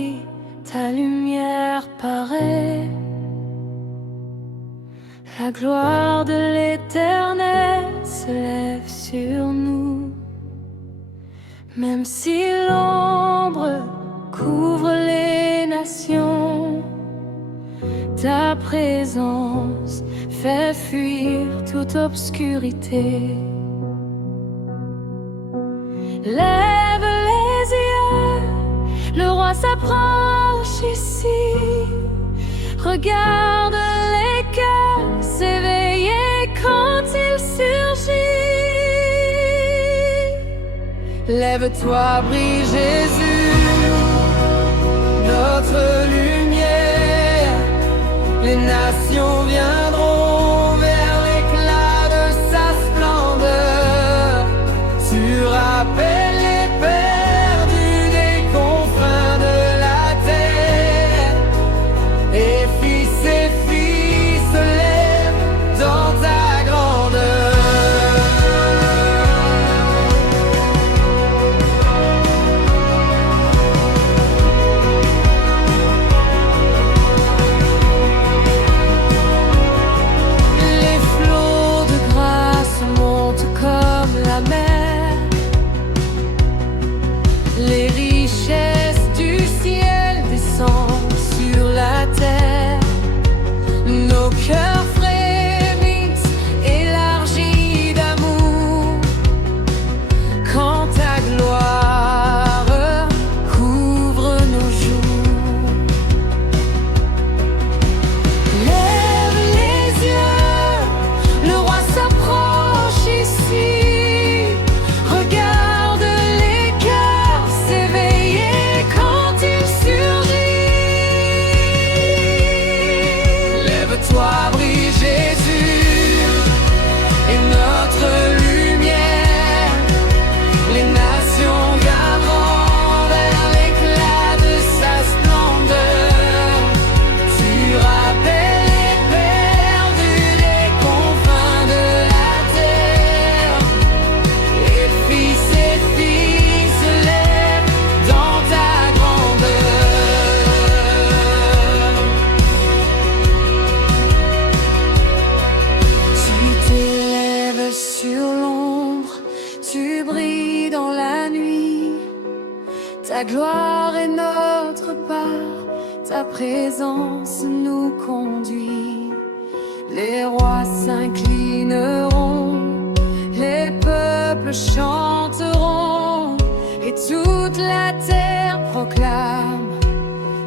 brille, ta lumière paraît. La gloire de l'Éternel se lève sur nous. Même si l'ombre couvre les nations, ta présence fait fuir toute obscurité. Lève les yeux, le roi s'approche ici. Regarde les cœurs s'éveiller quand il surgit. Lève-toi, brille Jésus, notre lumière. Les nations viendront vers l'éclat de sa splendeur. Tu rappelles les perdus des confins de la terre. Et fils se lèvent dans ta grandeur. Les flots de grâce montent comme la mer. Les richesses du ciel descendent sur la terre. Nos cœurs frémissent, élargis d'amour, quand ta gloire couvre nos jours. Lève les yeux, le roi s'approche ici. Regarde les cœurs s'éveiller quand il surgit. Lève-toi, brille Jésus, et notre lumière. Les nations viendront vers l'éclat de sa splendeur. Tu rappelles les perdus des confins de la terre. Et fils se lèvent dans ta grandeur. Tu t'élèves sur l'ombre, tu brilles dans la nuit. Ta gloire est notre part, ta présence nous conduit. Les rois s'inclineront, les peuples chanteront, et toute la terre proclame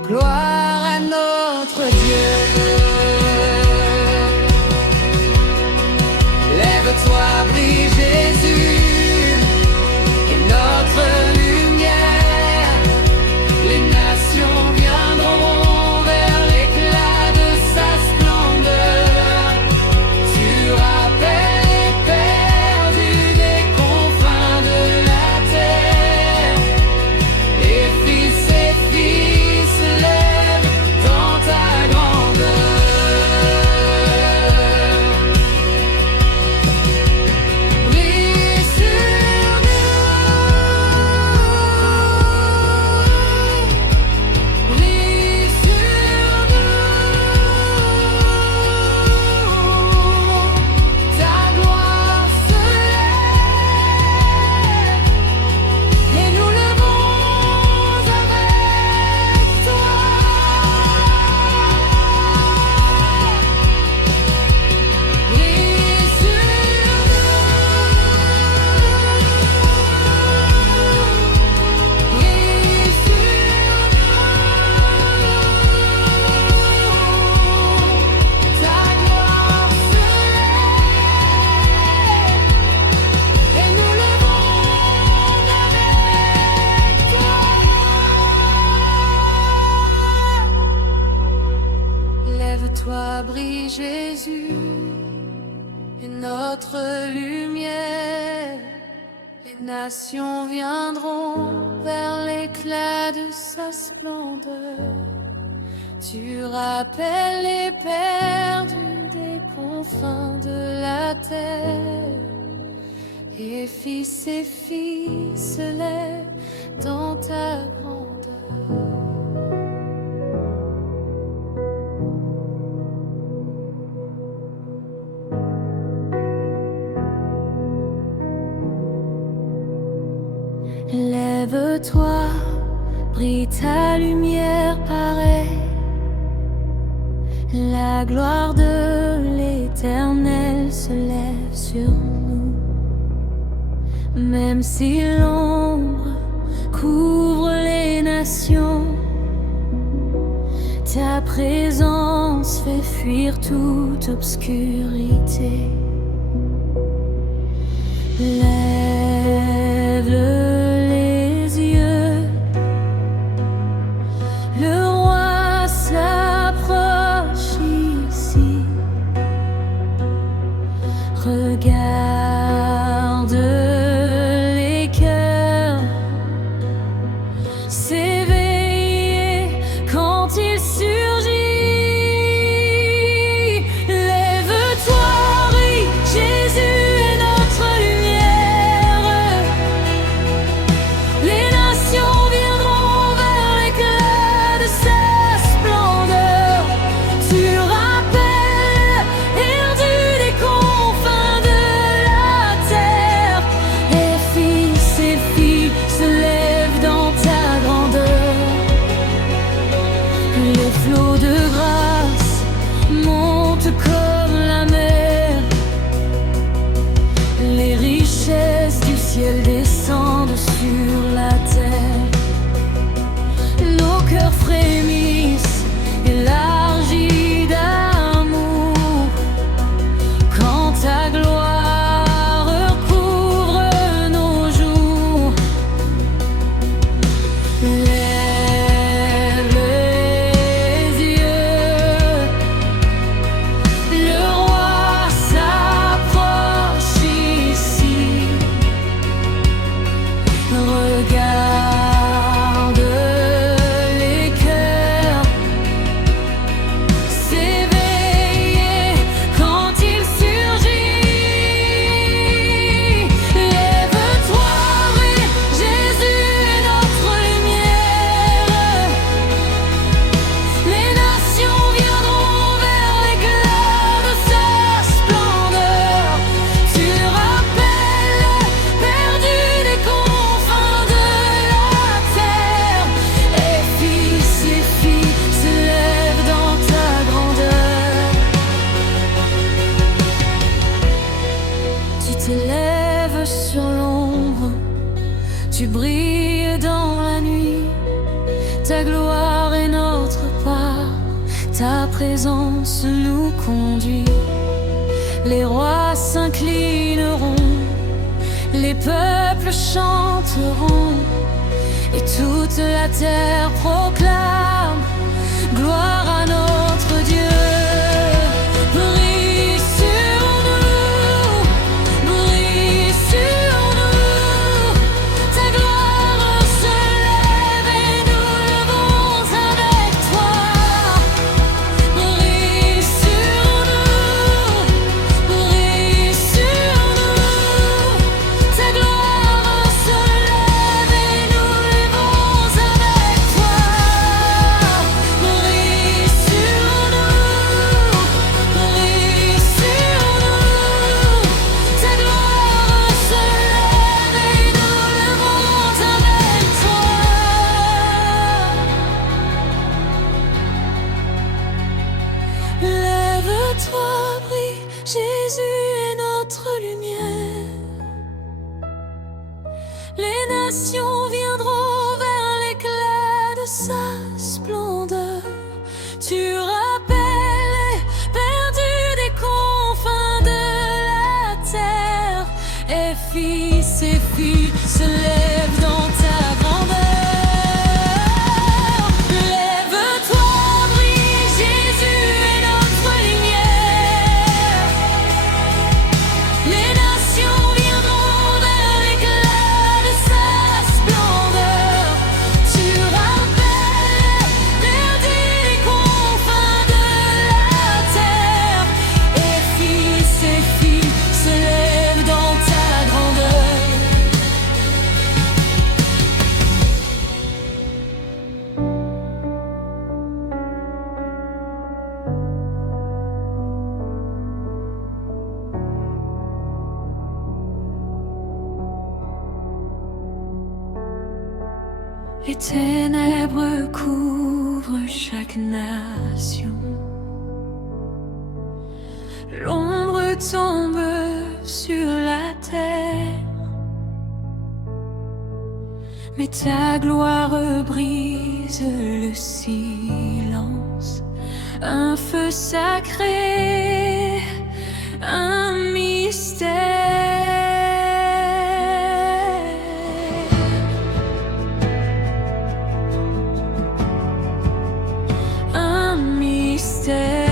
gloire à notre Dieu. Lève-toi, brille Jésus, et notre lumière. Les nations viendront vers l'éclat de sa splendeur. Tu rappelles les perdus des confins de la terre. Et fils se lèvent dans ta grandeur. Brille sur nous, brille sur nous. Ta gloire se lève, et nous levons avec toi. Brille sur nous, brille sur nous. Ta gloire se lève, et nous levons avec toi. Lève-toi, brille Jésus, et notre lumière. Les nations viendront vers l'éclat de sa splendeur. Tu rappelles les perdus des confins de la terre. Et fils se lèvent dans ta grandeur. Lève-toi, brille, ta lumière paraît. La gloire de l'Éternel se lève sur nous. Même si l'ombre couvre les nations, ta présence fait fuir toute obscurité. Lève les yeux, le roi s'approche ici. Regarde les cœurs s'éveiller quand il surgit. Lève-toi, brille, Jésus est notre lumière. Les nations viendront vers l'éclat de sa splendeur. Tu rappelles, perdus des confins de la terre, et filles se lèvent dans ta grandeur. Les flots de grâce montent comme la mer. Les richesses du ciel descendent sur la terre. Nos cœurs frémissent, élargis d'amour, quand ta gloire recouvre nos jours. Lève les yeux, le roi s'approche ici. Regarde les cœurs s'éveiller quand il surgit. Lève-toi, brille, Jésus est notre lumière. Les nations viendront vers l'éclat de sa splendeur. Tu rappelles, perdus des confins de la terre, et filles se lèvent dans ta grandeur. Tu t'élèves sur l'ombre, tu brilles dans la nuit. Ta gloire est notre part, ta présence nous conduit. Les rois s'inclineront, les peuples chanteront, et toute la terre proclame gloire à notre Dieu. Brille sur nous, brille sur nous. Ta gloire se lève et nous levons avec toi. Brille sur nous, brille sur nous. Ta gloire se lève et nous levons avec toi. Brille sur nous, brille sur nous. Ta gloire se lève et nous levons avec toi. Lève-toi, brille, Jésus est notre lumière. Les nations viendront vers l'éclat de sa splendeur. Tu rappelles, perdus des confins de la terre, et filles se lèvent dans ta grandeur. Lève-toi, brille, Jésus est notre lumière. Les nations viendront vers l'éclat de sa splendeur. Les ténèbres couvrent chaque nation. L'ombre tombe sur la terre. Mais ta gloire brise le silence. Un feu sacré, un mystère. Un mystère.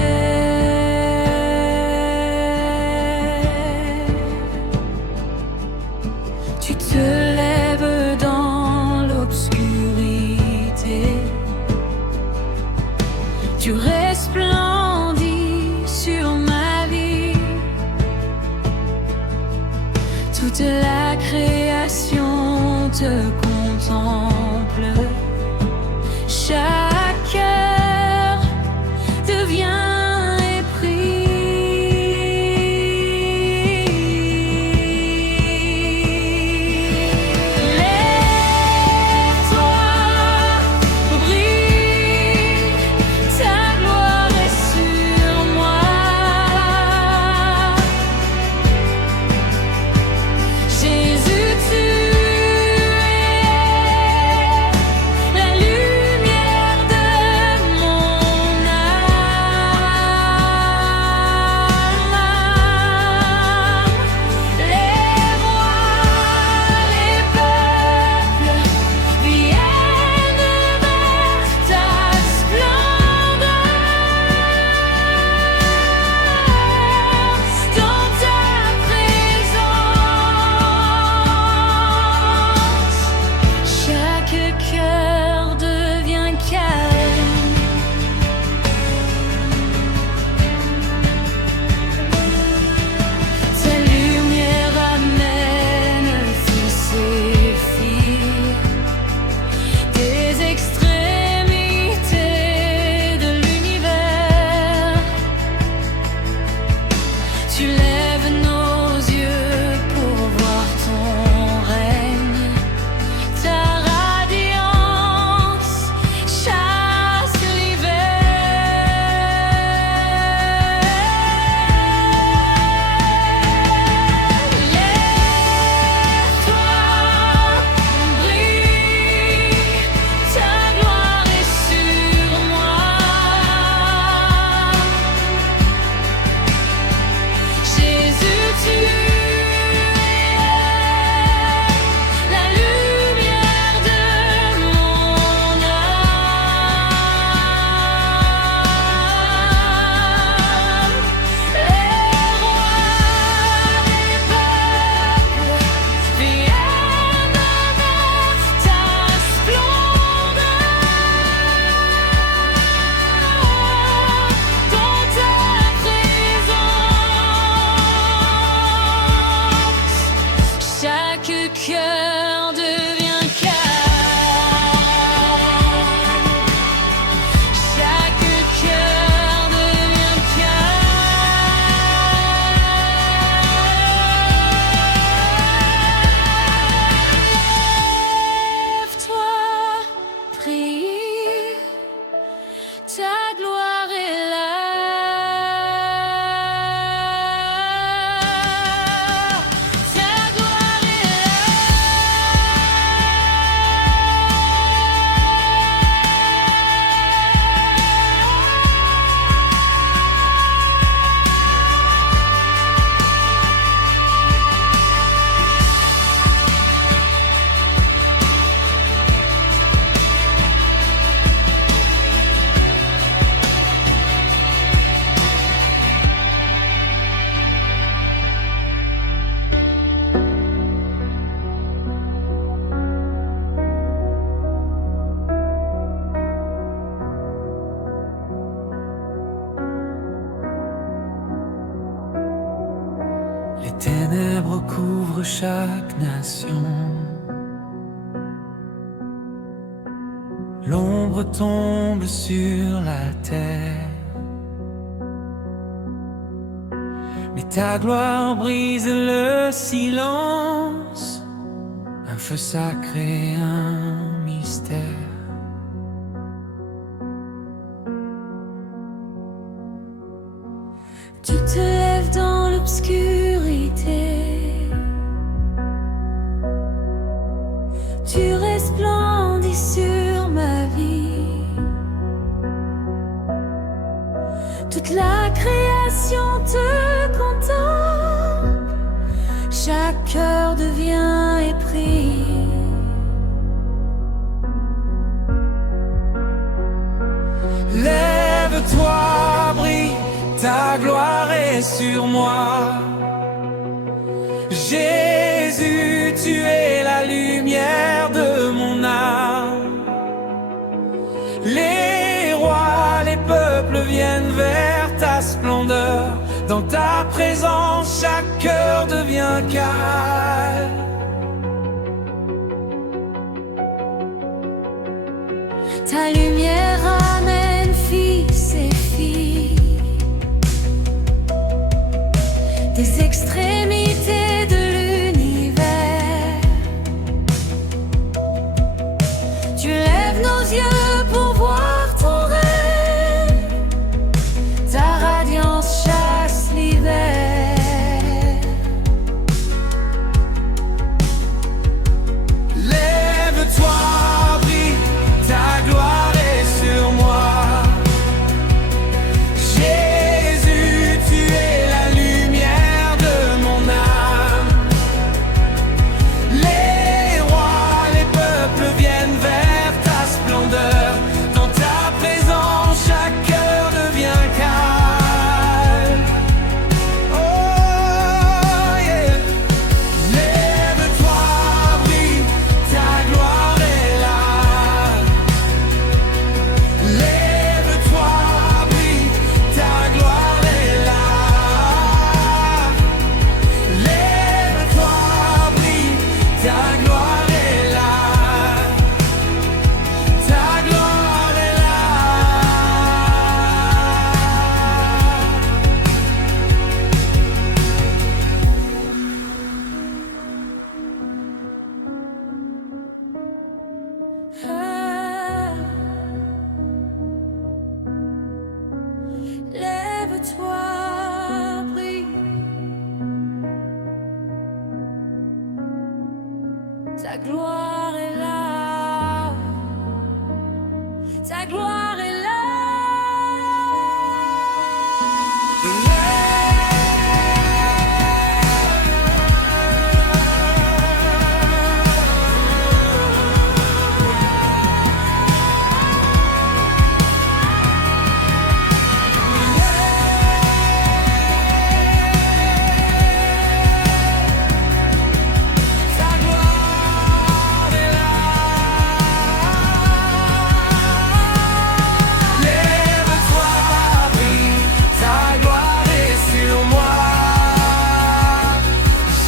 Tu te lèves dans l'obscurité. Tu resplendis sur ma vie. Toute la création te contemple. Chaque cœur devient épris. Lève-toi, brille, ta gloire est sur moi. Jésus, tu es la lumière de mon âme. Les rois, les peuples viennent vers ta splendeur. Dans ta présence, chaque cœur devient calme. Ta lumière amène fils et filles des extrémités de l'univers. Tu lèves nos yeux pour voir ton règne. Ta radiance chasse Lève-toi, brille, ta gloire est sur moi. Jésus, tu es la lumière de mon âme. Les rois des peuples viennent vers ta splendeur. Dans ta présence, chaque cœur devient calme. Chaque cœur devient calme. Lève-toi, prie, ta gloire est là. Ta gloire est Les ténèbres couvrent chaque nation. L'ombre tombe sur la terre. Mais ta gloire brise le silence. Un feu sacré, un mystère. mystère. Tu te lèves dans l'obscurité, tu resplendis sur ma vie. Toute la création te contemple, chaque cœur devient épris. Lève-toi, brille, ta gloire est sur moi. Jésus, tu es la lumière de mon âme. Les rois, les peuples viennent vers ta splendeur. Dans ta présence, chaque cœur devient calme. Ta lumière amène fils et filles des extrémités de l'univers. Tu lèves nos yeux pour voir ton règne, ta radiance chasse l'hiver. Lève-toi, brille, ta gloire est sur moi. Jésus, tu es la lumière de mon âme. Les rois, les peuples viennent vers ta splendeur. Dans ta présence, chaque cœur devient calme. Oh yeah. Lève-toi, brille, ta gloire est là. Lève-toi, brille, ta gloire est là. Lève-toi, brille, ta gloire est là. Ta gloire est là. Lève-toi, brille, ta gloire est là, ta gloire est là. Ta gloire est là. Lève-toi, brille, ta gloire est sur moi.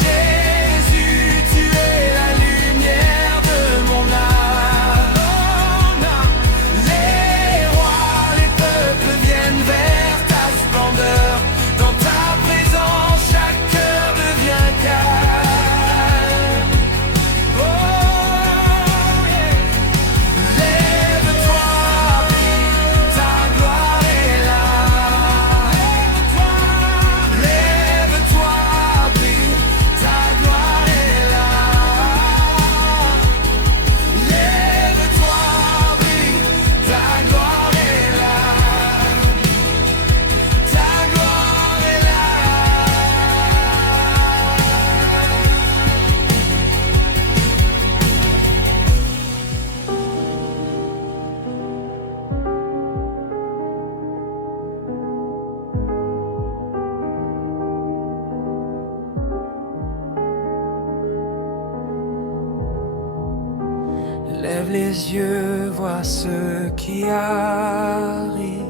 Jésus, tu es la lumière de mon âme. Les rois, les peuples viennent vers ta splendeur. Dans ta présence, chaque cœur devient calme. Oh yeah. Lève-toi, brille, ta gloire est là. Lève-toi, brille, ta gloire est là. Lève-toi, brille, ta gloire est là. Ta gloire est là. Lève les yeux, vois ce qui arrive.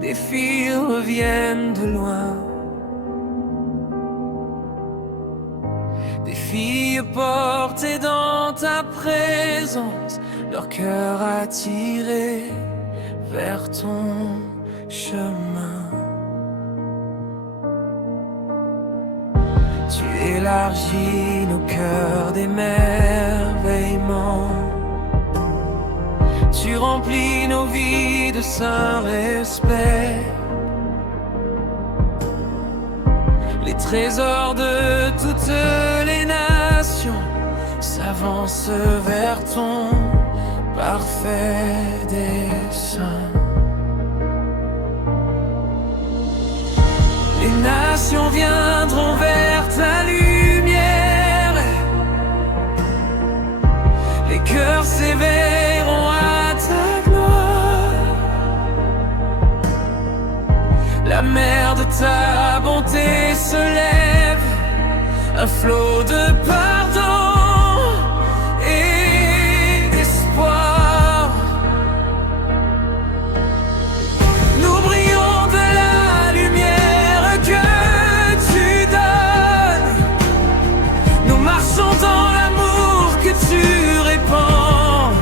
Des filles reviennent de loin, des filles portées dans ta présence, leur cœur attiré vers ton chemin. Tu élargis nos cœurs des mers, d'émerveillement. Tu remplis nos vies de saint respect. Les trésors de toutes les nations s'avancent vers ton parfait dessein. Les nations viendront vers ta lumière, les cœurs s'éveilleront à ta gloire. La mer de ta bonté se lève, un flot de pardon et d'espoir. Nous brillons de la lumière que tu donnes. Nous marchons dans l'amour que tu répands.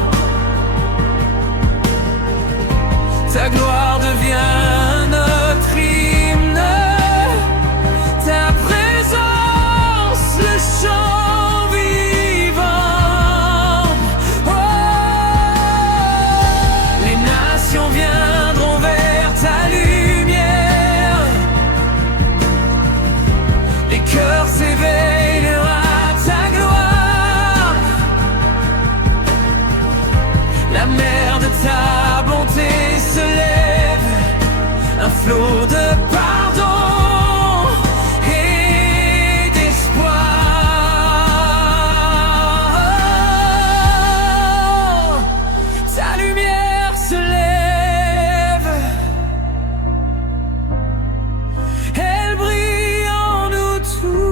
Ta gloire devient notre hymne, ta présence le chant vivant. Oh, les nations viendront vers ta lumière, les cœurs s'éveilleront à ta gloire. La mer de ta bonté se lève, un flot de pardon et d'espoir. Ta lumière se lève, elle brille en nous tous.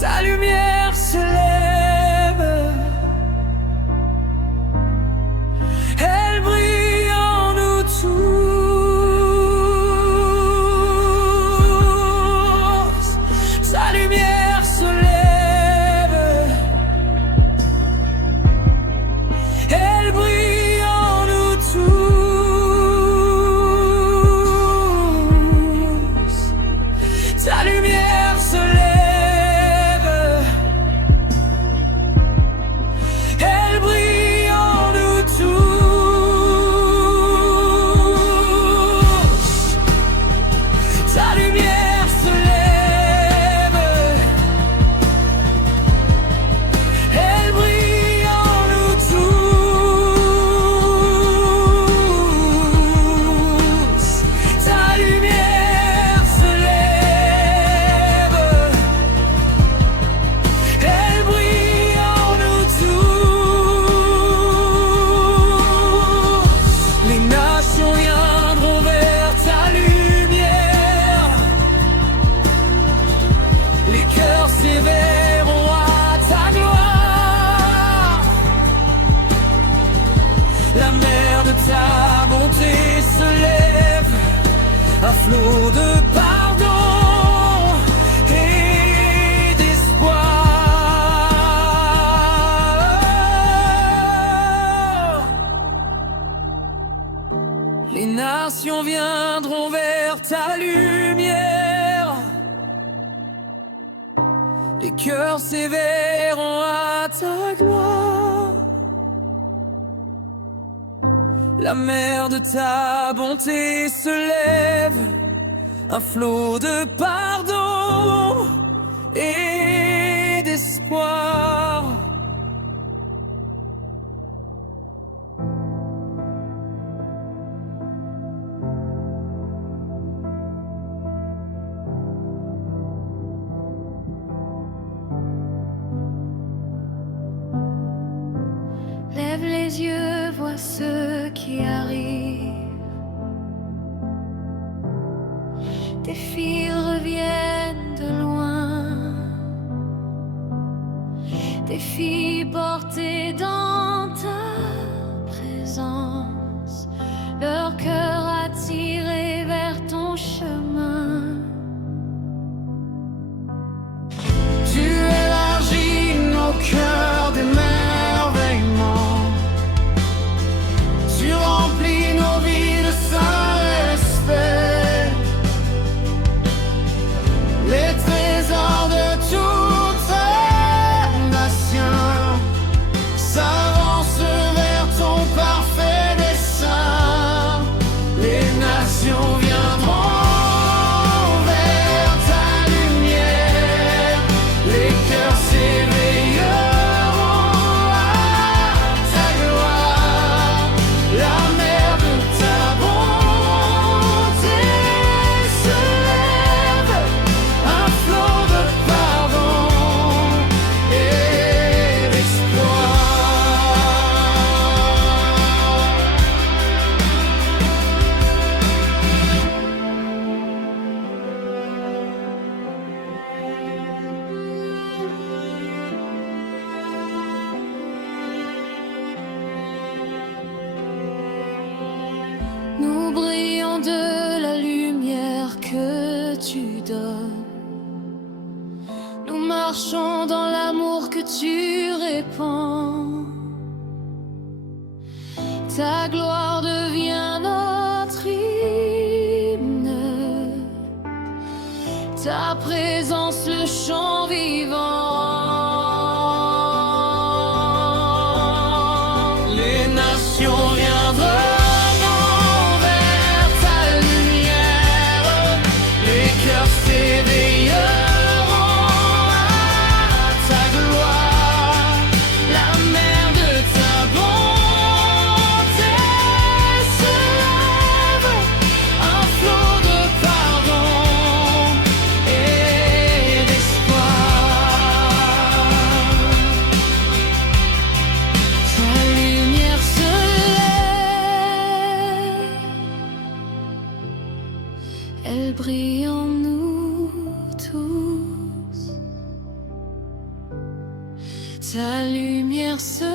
Ta lumière se lève, elle brille en nous tous. Ta lumière se lève, elle brille en nous tous. Ta lumière se lève, elle brille en nous tous. Ta lumière se lève, elle brille en nous tous. Ta lumière se lève, elle brille en nous tous. Les nations viendront vers ta lumière, les cœurs s'éveilleront à ta gloire. La mer de ta bonté se lève, un flot de pardon et d'espoir. Les nations viendront vers ta lumière, les cœurs s'éveilleront à ta gloire. La mer de ta bonté se lève, un flot de pardon et d'espoir. Lève les yeux, vois ceux qui arrivent. Tes fils reviennent de loin, tes filles portées dans ta présence, leur cœur attiré vers ton chemin. Tu élargis nos cœurs d'émerveillement. Tu remplis nos vies de saint respect. Les trésors que tu donnes. Nous marchons dans l'amour que tu répands. Ta gloire devient notre hymne, ta présence le chant vivant. Les nations viendront vers ta lumière, les cœurs s'éveilleront à ta gloire, la mer de ta bonté se lève, un flot de pardon et d'espoir. Ta lumière se lève, elle brille en nous tous. Ta lumière se